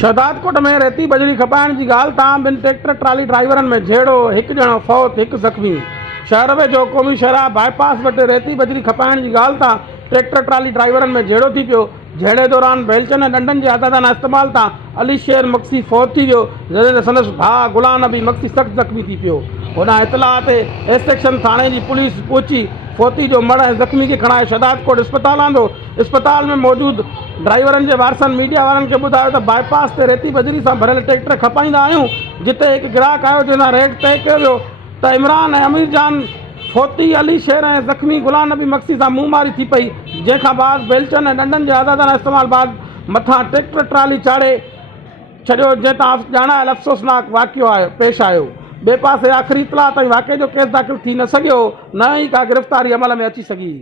शहदादकोट में रेती बजरी खपाइण जी ॻाल्हि तां ॿिनि ट्रैक्टर ट्राली ड्राइवरनि में झेड़ो, हिकु ॼणो फौत, हिकु ज़ख़्मी। शहर वेझो क़ौमी शहरा बाईपास वटि रेती बजरी खपाइण जी ॻाल्हि तां ट्रैक्टर ट्राली ड्राइवरनि में झेड़ो थी पियो। झेड़े दौरान बेलचन ऐं डंडनि जे आदादाना इस्तेमाल तां अली शेर मक्सी फौत थी वियो, जॾहिं संदसि भाउ गुलाम नबी मक्सी सख़्तु ज़ख़्मी थी पियो। होॾां इतलाह ते एस सेक्शन थाणे जी पुलिस पहुची फौती जो मड़ ऐं ज़ख़्मी खे खणाए शहदादकोट इस्पताल आंदो। इस्पताल में मौजूदु ड्राइवरनि जे वारसनि मीडिया वारनि खे ॿुधायो त बाईपास ते रेती बजरी सां भरियल ट्रैक्टर खपाईंदा आहियूं। जिते हिकु ग्राहक आयो जंहिंसां रेट तइ कयो वियो त इमरान ऐं अमीर जान फौती अली शेर ऐं ज़ख़्मी गुलाम नबी मक्सी सां मुंहमारी थी पई, जंहिंखां बाद बेलचन ऐं डंडनि जे आदादाना इस्तेमाल बाद मथां ट्रैक्टर ट्राली चाढ़े छॾियो, जंहिं तां ॼाणायल अफ़सोसनाक वाक़ियो पेश आयो। ॿिए पासे आख़िरी इतलाह ताईं वाक़े जो केस दाख़िल थी न सघियो, न ई का गिरफ़्तारी अमल में अची सघी।